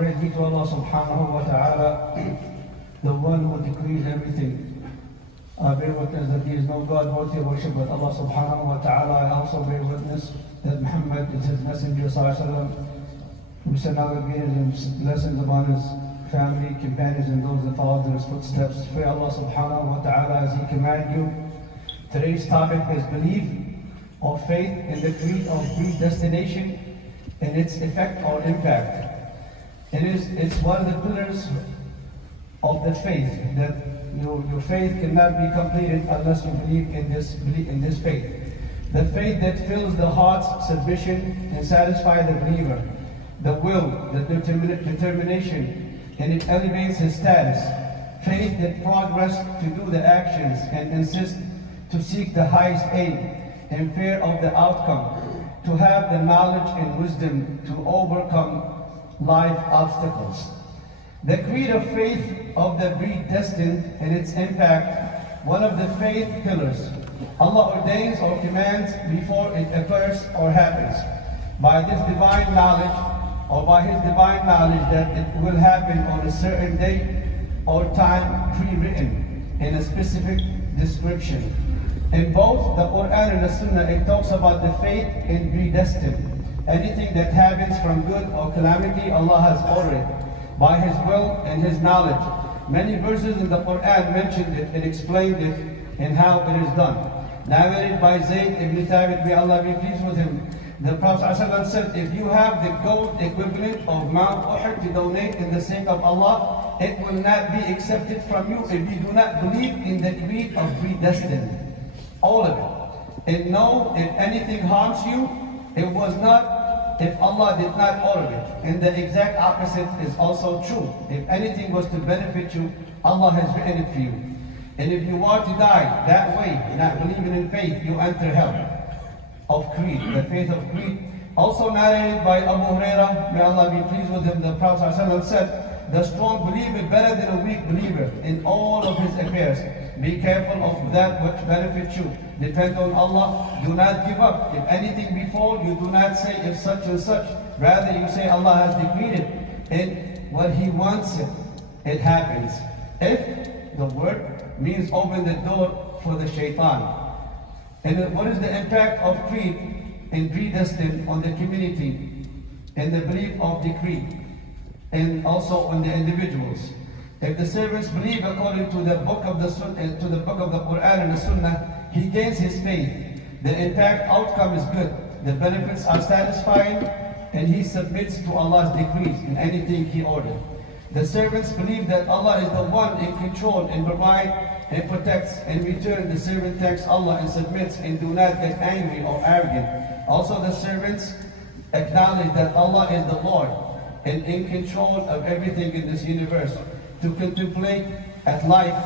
praise be to Allah subhanahu wa ta'ala, the one who decrees everything. I bear witness that there is no God worthy of worship but Allah subhanahu wa ta'ala. I also bear witness that Muhammad is his messenger sallallahu alaihi wasallam. We send out greetings and blessings upon his family, companions, and those that follow in his footsteps. Pray Allah subhanahu wa ta'ala as he commanded you. Today's topic is belief or faith in the creed of predestination and its effect or impact. It's one of the pillars of the faith that your faith cannot be completed unless you believe in this faith. The faith that fills the heart's submission and satisfies the believer, the will, the determination, and it elevates his status. Faith that progress to do the actions and insist to seek the highest aim and fear of the outcome, to have the knowledge and wisdom to overcome life obstacles. The creed of faith of the predestined and its impact, one of the faith pillars. Allah ordains or commands before it occurs or happens. By this divine knowledge, or by His divine knowledge that it will happen on a certain date or time pre-written in a specific description. In both the Quran and the Sunnah, it talks about the faith in predestined. Anything that happens from good or calamity, Allah has ordered by His will and His knowledge. Many verses in the Quran mentioned it and explained it and how it is done. Narrated by Zayd ibn Thabit, may Allah be pleased with him, the Prophet ﷺ said, if you have the gold equivalent of Mount Uhud to donate in the sake of Allah, it will not be accepted from you if you do not believe in the creed of predestined. All of it. And know if anything harms you, it was not if Allah did not order it. And the exact opposite is also true. If anything was to benefit you, Allah has written it for you. And if you are to die that way, not believing in faith, you enter hell. Of creed, the faith of creed. Also narrated by Abu Hurairah, may Allah be pleased with him, the Prophet ﷺ said, the strong believer better than a weak believer in all of his affairs. Be careful of that which benefits you. Depend on Allah. Do not give up. If anything befall, you do not say if such and such. Rather you say Allah has decreed it. And what He wants it happens. If the word means open the door for the shaitan. And what is the impact of creed and predestined on the community and the belief of decree and also on the individuals? If the servants believe according to the book of the Quran and the Sunnah, he gains his faith. The impact outcome is good. The benefits are satisfying, and he submits to Allah's decrees in anything He ordered. The servants believe that Allah is the one in control and provides and protects. In return, the servant thanks Allah and submits and do not get angry or arrogant. Also, the servants acknowledge that Allah is the Lord and in control of everything in this universe. To contemplate at life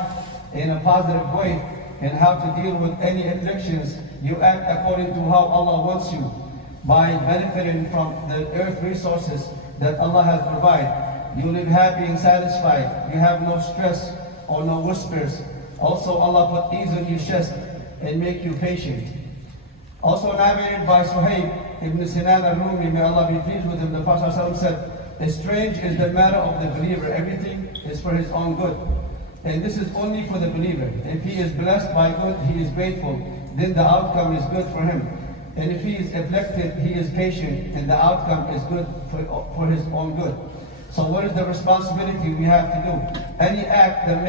in a positive way and how to deal with any afflictions, you act according to how Allah wants you by benefiting from the earth resources that Allah has provided. You live happy and satisfied. You have no stress or no whispers. Also, Allah put ease on your chest and make you patient. Also narrated by Suhaib ibn Sinan al-Rumi, may Allah be pleased with him, the Prophet ﷺ said, strange is the matter of the believer. Everything is for his own good. And this is only for the believer. If he is blessed by good, he is grateful. Then the outcome is good for him. And if he is afflicted, he is patient. And the outcome is good for his own good. So what is the responsibility we have to do? Any act that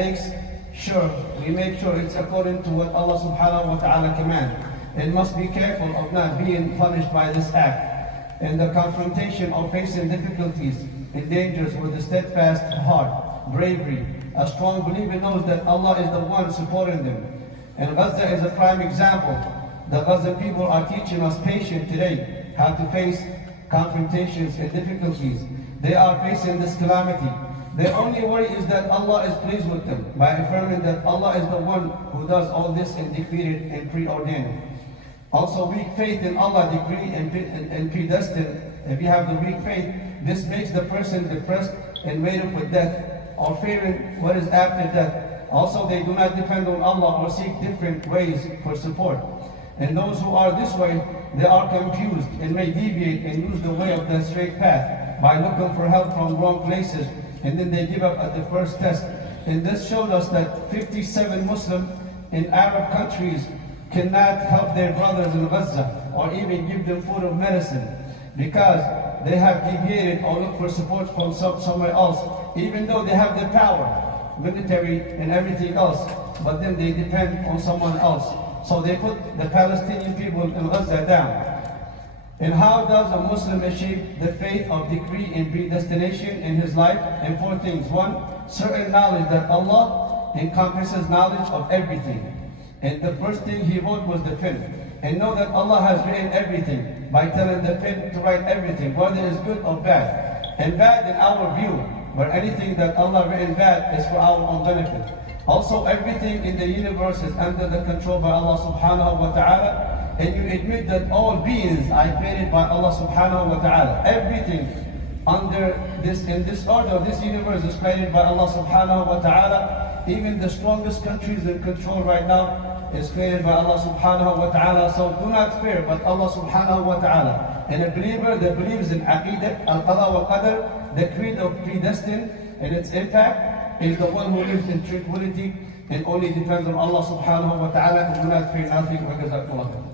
we make sure it's according to what Allah subhanahu wa ta'ala commands. And must be careful of not being punished by this act. And the confrontation of facing difficulties and dangers with a steadfast heart, bravery. A strong believer knows that Allah is the one supporting them. And Gaza is a prime example. The Gaza people are teaching us patience today, how to face confrontations and difficulties. They are facing this calamity. Their only worry is that Allah is pleased with them by affirming that Allah is the one who does all this and decreed it and preordained. Also, weak faith in Allah decree and predestined. If you have the weak faith, this makes the person depressed and made up with death or fearing what is after death. Also, they do not depend on Allah or seek different ways for support. And those who are this way, they are confused and may deviate and lose the way of the straight path. by looking for help from wrong places, and then they give up at the first test. And this showed us that 57 Muslims in Arab countries cannot help their brothers in Gaza or even give them food or medicine because they have deviated or looked for support from somewhere else, even though they have the power, military and everything else, but then they depend on someone else. So they put the Palestinian people in Gaza down. And how does a Muslim achieve the faith of decree and predestination in his life? And 4 things. 1, certain knowledge that Allah encompasses knowledge of everything. And the first thing he wrote was the pen. And know that Allah has written everything by telling the pen to write everything, whether it's good or bad. And bad in our view, but anything that Allah written bad is for our own benefit. Also, everything in the universe is under the control by Allah subhanahu wa ta'ala. And you admit that all beings are created by Allah subhanahu wa ta'ala. Everything in this order, this universe is created by Allah subhanahu wa ta'ala. Even the strongest countries in control right now is created by Allah subhanahu wa ta'ala. So do not fear, but Allah subhanahu wa ta'ala. And a believer that believes in Aqidah, Al-Qadha wa Qadr, the creed of predestined and its impact, is the one who lives in tranquility and only depends on Allah subhanahu wa ta'ala and do not fear nothing.